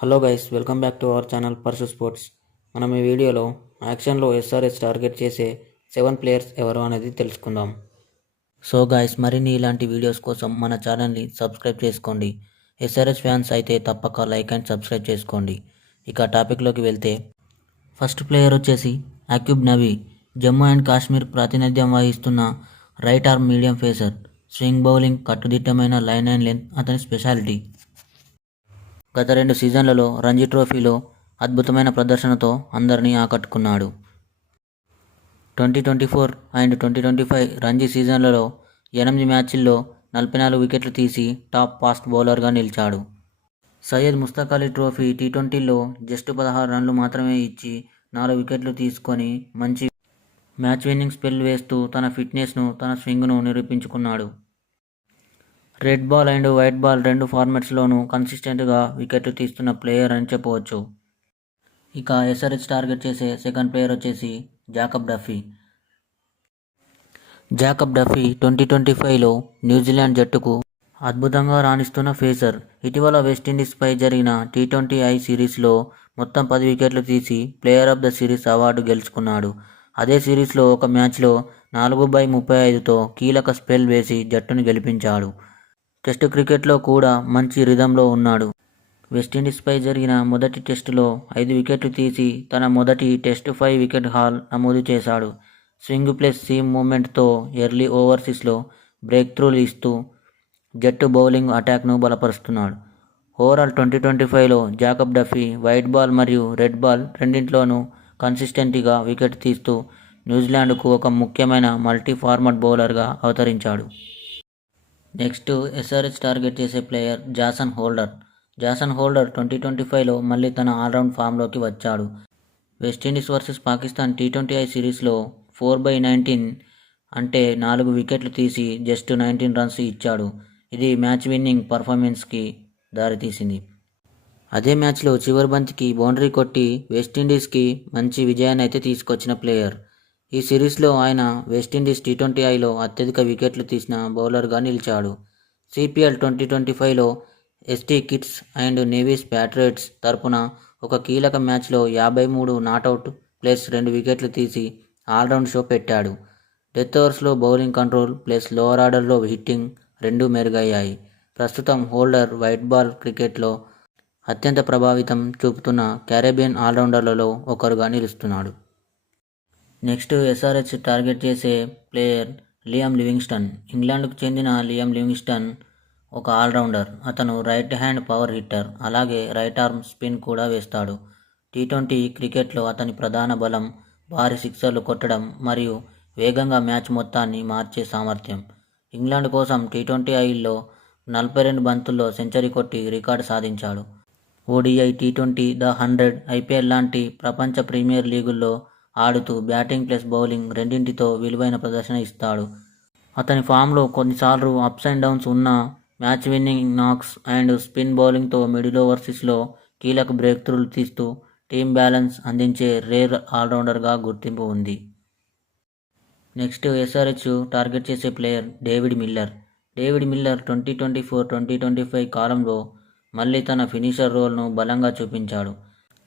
Hello guys, welcome back to our channel purse sports. మనం ఈ వీడియోలో యాక్షన్లో ఎస్ఆర్హెచ్ టార్గెట్ చేసే 7 ప్లేయర్స్ ఎవరు అనేది తెలుసుకుందాం. సో గైస్, మరిన్ని ఇలాంటి వీడియోస్ కోసం మన ఛానల్ని సబ్స్క్రైబ్ చేసుకోండి. ఎస్ఆర్హెచ్ ఫ్యాన్స్ అయితే తప్పక లైక్ అండ్ సబ్స్క్రైబ్ చేసుకోండి. ఇక టాపిక్లోకి వెళ్తే ఫస్ట్ ప్లేయర్ వచ్చేసి అక్యూబ్ నబీ. జమ్మూ అండ్ కాశ్మీర్ ప్రాతినిధ్యం వహిస్తున్న right arm medium pacer. Swing bowling, కట్టుదిట్టమైన లైన్ అండ్ లెంత్ అతని స్పెషాలిటీ. గత 2 సీజన్లలో రంజీ ట్రోఫీలో అద్భుతమైన ప్రదర్శనతో అందరినీ ఆకట్టుకున్నాడు. 2024 అండ్ 2025 రంజీ సీజన్లలో 8 మ్యాచ్ల్లో 44 వికెట్లు తీసి టాప్ ఫాస్ట్ బౌలర్గా నిలిచాడు. సయ్యద్ ముస్తక్ అలీ ట్రోఫీ టీ20లో జస్ట్ 16 రన్లు మాత్రమే ఇచ్చి 4 వికెట్లు తీసుకొని మంచి మ్యాచ్ విన్నింగ్ స్పెల్ వేస్తూ తన ఫిట్నెస్ను, తన స్వింగ్ను నిరూపించుకున్నాడు. Red ball and white ball రెండు ఫార్మాట్స్లోనూ కన్సిస్టెంట్గా వికెట్లు తీస్తున్న ప్లేయర్ అని చెప్పవచ్చు. ఇక ఎస్ఆర్హెచ్ టార్గెట్ చేసే సెకండ్ ప్లేయర్ వచ్చేసి జాకబ్ డఫీ. జాకబ్ డఫీ 2025లో న్యూజిలాండ్ జట్టుకు అద్భుతంగా రాణిస్తున్న పేసర్. ఇటీవల వెస్టిండీస్పై జరిగిన టీ20I సిరీస్లో మొత్తం 10 వికెట్లు తీసి player of the series award గెలుచుకున్నాడు. అదే సిరీస్లో ఒక మ్యాచ్లో 4/35తో కీలక స్పెల్ వేసి జట్టును గెలిపించాడు. టెస్టు క్రికెట్లో కూడా మంచి రిథంలో ఉన్నాడు. వెస్టిండీస్పై జరిగిన మొదటి టెస్టులో 5 వికెట్లు తీసి తన మొదటి టెస్టు 5 వికెట్ హాల్ నమోదు చేశాడు. స్వింగ్ ప్లస్ సీమ్ మూమెంట్తో ఎర్లీ ఓవర్సీస్లో బ్రేక్ త్రూలు ఇస్తూ జట్టు బౌలింగ్ అటాక్ను బలపరుస్తున్నాడు. ఓవరాల్ 2025లో జాకబ్ డఫీ వైట్ బాల్ మరియు రెడ్ బాల్ రెండింటిలోనూ కన్సిస్టెంట్గా వికెట్ తీస్తూ న్యూజిలాండ్కు ఒక ముఖ్యమైన మల్టీ ఫార్మాట్ బౌలర్గా అవతరించాడు. నెక్స్ట్ ఎస్ఆర్హెచ్ టార్గెట్ చేసే player Jason Holder. Jason Holder 2025లో మళ్ళీ తన ఆల్రౌండ్ ఫామ్లోకి వచ్చాడు. వెస్టిండీస్ వర్సెస్ పాకిస్తాన్ టీ20I సిరీస్లో 4/19 అంటే 4 వికెట్లు తీసి జస్ట్ 19 రన్స్ ఇచ్చాడు. ఇది మ్యాచ్ విన్నింగ్ పర్ఫార్మెన్స్కి దారితీసింది. అదే మ్యాచ్లో చివరి బంతికి బౌండరీ కొట్టి వెస్టిండీస్కి మంచి విజయాన్ని అయితే తీసుకొచ్చిన ప్లేయర్. ఈ సిరీస్లో ఆయన వెస్టిండీస్ టీ20Iలో అత్యధిక వికెట్లు తీసిన బౌలర్గా నిలిచాడు. సిపిఎల్ 2025లో S T Kitts and Nevis Patriots తరపున ఒక కీలక మ్యాచ్లో 53 నాటౌట్ ప్లస్ 2 వికెట్లు తీసి ఆల్రౌండ్ షో పెట్టాడు. డెత్ ఓవర్స్లో బౌలింగ్ కంట్రోల్ ప్లస్ లోవర్ ఆర్డర్లో హిట్టింగ్ రెండూ మెరుగయ్యాయి. ప్రస్తుతం హోల్డర్ వైట్ బాల్ క్రికెట్లో అత్యంత ప్రభావితం చూపుతున్న క్యారేబియన్ ఆల్రౌండర్లలో ఒకరుగా నిలుస్తున్నాడు. నెక్స్ట్ ఎస్ఆర్హెచ్ టార్గెట్ చేసే ప్లేయర్ లియామ్ లివింగ్స్టన్. ఇంగ్లాండ్కు చెందిన లియామ్ లివింగ్స్టన్ ఒక ఆల్రౌండర్. అతను రైట్ హ్యాండ్ పవర్ హిట్టర్, అలాగే రైట్ ఆర్మ్ స్పిన్ కూడా వేస్తాడు. టీ20 క్రికెట్లో అతని ప్రధాన బలం భారీ సిక్సర్లు కొట్టడం మరియు వేగంగా మ్యాచ్ మొత్తాన్ని మార్చే సామర్థ్యం. ఇంగ్లాండ్ కోసం టీ20Iలో 42 బంతుల్లో సెంచరీ కొట్టి రికార్డు సాధించాడు. ఓడిఐ, టీ20, ద 100, ఐపీఎల్ లాంటి ప్రపంచ ప్రీమియర్ లీగుల్లో ఆడుతూ బ్యాటింగ్ ప్లస్ బౌలింగ్ రెండింటితో విలువైన ప్రదర్శన ఇస్తాడు. అతని ఫామ్లో కొన్నిసార్లు అప్స్ అండ్ డౌన్స్ ఉన్నా match winning knocks and spin బౌలింగ్తో మిడిల్ ఓవర్సీస్లో కీలక బ్రేక్ త్రూలు తీస్తూ టీమ్ బ్యాలెన్స్ అందించే రేర్ ఆల్రౌండర్గా గుర్తింపు ఉంది. నెక్స్ట్ ఎస్ఆర్హెచ్ టార్గెట్ చేసే player David Miller. David Miller 2024-2025 కాలంలో మళ్ళీ తన ఫినిషర్ రోల్ను బలంగా చూపించాడు.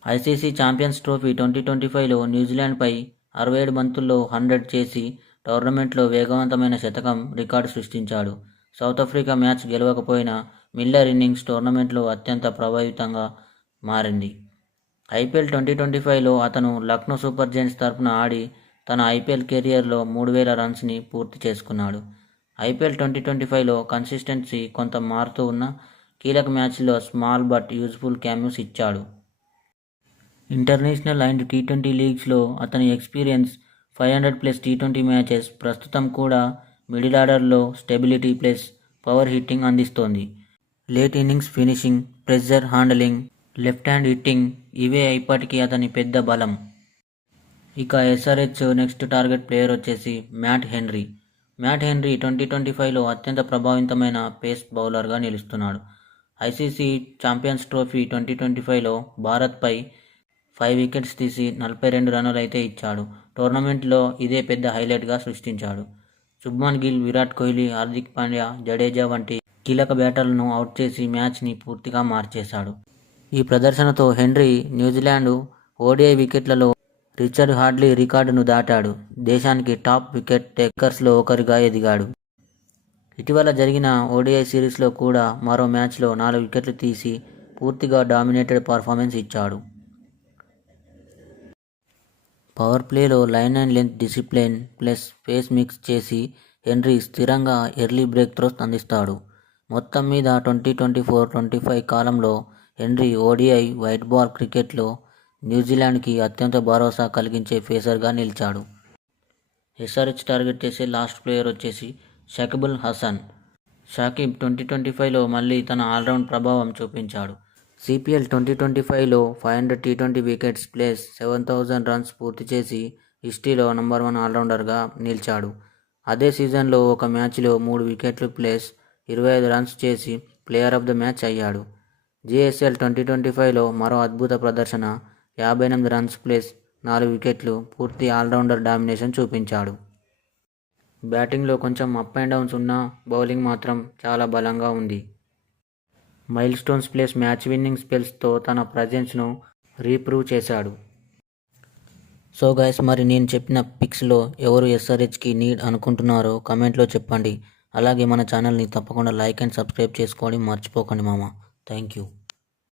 ఐసీసీ ఛాంపియన్స్ ట్రోఫీ 2025లో న్యూజిలాండ్పై 67 బంతుల్లో 100 చేసి టోర్నమెంట్లో వేగవంతమైన శతకం రికార్డు సృష్టించాడు. సౌత్ ఆఫ్రికా మ్యాచ్ గెలవకపోయినా మిల్లర్ ఇన్నింగ్స్ టోర్నమెంట్లో అత్యంత ప్రభావితంగా మారింది. ఐపీఎల్ 2025లో అతను లక్నో సూపర్ జైంట్స్ తరపున ఆడి తన ఐపీఎల్ కెరియర్లో 3000 రన్స్ని పూర్తి చేసుకున్నాడు. ఐపీఎల్ 2025లో కన్సిస్టెన్సీ కొంత మారుతూ ఉన్న కీలక మ్యాచ్లో స్మాల్ బట్ యూజ్ఫుల్ క్యామ్యూస్ ఇచ్చాడు. ఇంటర్నేషనల్ అండ్ టీ20 లీగ్స్లో అతని ఎక్స్పీరియన్స్ 500+ టీ20 మ్యాచెస్ ప్రస్తుతం కూడా మిడిల్ ఆర్డర్లో స్టెబిలిటీ ప్లస్ పవర్ హిట్టింగ్ అందిస్తోంది. Late innings finishing, pressure handling, left hand hitting ఇవే ఇప్పటికీ అతని పెద్ద బలం. ఇక ఎస్ఆర్హెచ్ నెక్స్ట్ టార్గెట్ ప్లేయర్ వచ్చేసి మ్యాట్ హెన్రీ. మ్యాట్ హెన్రీ 2025లో అత్యంత ప్రభావితమైన పేస్ బౌలర్గా నిలుస్తున్నాడు. ఐసీసీ ఛాంపియన్స్ ట్రోఫీ 2025లో భారత్పై 5 వికెట్స్ తీసి 42 రన్నులు అయితే ఇచ్చాడు. టోర్నమెంట్లో ఇదే పెద్ద హైలైట్గా సృష్టించాడు. శుభ్మన్ గిల్, విరాట్ కోహ్లీ, హార్దిక్ పాండ్యా, జడేజా వంటి కీలక బ్యాటర్లను అవుట్ చేసి మ్యాచ్ని పూర్తిగా మార్చేశాడు. ఈ ప్రదర్శనతో హెన్రీ న్యూజిలాండ్ ఓడిఐ వికెట్లలో రిచర్డ్ హాడ్లీ రికార్డును దాటాడు. దేశానికి టాప్ వికెట్ టేకర్స్లో ఒకరిగా ఎదిగాడు. ఇటీవల జరిగిన ఓడిఐ సిరీస్లో కూడా మరో మ్యాచ్లో 4 వికెట్లు తీసి పూర్తిగా డామినేటెడ్ పర్ఫార్మెన్స్ ఇచ్చాడు. పవర్ ప్లేలో line and length discipline plus pace mix చేసి హెన్రీ స్థిరంగా ఎర్లీ బ్రేక్ త్రోస్ అందిస్తాడు. మొత్తం మీద 2024-25 కాలంలో హెన్రీ ఓడిఐ వైట్ బాల్ క్రికెట్లో న్యూజిలాండ్కి అత్యంత భరోసా కలిగించే పేసర్గా నిలిచాడు. ఎస్ఆర్హెచ్ టార్గెట్ చేసే లాస్ట్ ప్లేయర్ వచ్చేసి షకీబ్ అల్ హసన్. షకీబ్ 2025లో మళ్ళీ తన ఆల్రౌండ్ ప్రభావం చూపించాడు. సిపిఎల్ 2025లో 500 టీ20 వికెట్స్ ప్లస్ 7,000 రన్స్ పూర్తి చేసి హిస్టరీలో నంబర్ 1 ఆల్రౌండర్గా నిలిచాడు. అదే సీజన్లో ఒక మ్యాచ్లో 3 వికెట్లు ప్లస్ 25 రన్స్ చేసి ప్లేయర్ ఆఫ్ ద మ్యాచ్ అయ్యాడు. జిఎస్ఎల్ 2025లో మరో అద్భుత ప్రదర్శన 58 రన్స్ ప్లస్ 4 వికెట్లు పూర్తి ఆల్రౌండర్ డామినేషన్ చూపించాడు. బ్యాటింగ్లో కొంచెం అప్ అండ్ డౌన్స్ ఉన్నా బౌలింగ్ మాత్రం చాలా బలంగా ఉంది. Milestones plus match winning స్పెల్స్తో తన ప్రజెన్స్ను రీప్రూవ్ చేశాడు. సో గైస్, మరి నేను చెప్పిన పిక్స్లో ఎవరు ఎస్ఆర్హెచ్కి నీడ్ అనుకుంటున్నారో కమెంట్లో చెప్పండి. అలాగే మన ఛానల్ని తప్పకుండా లైక్ అండ్ సబ్స్క్రైబ్ చేసుకోవడం మర్చిపోకండి మామ. Thank you.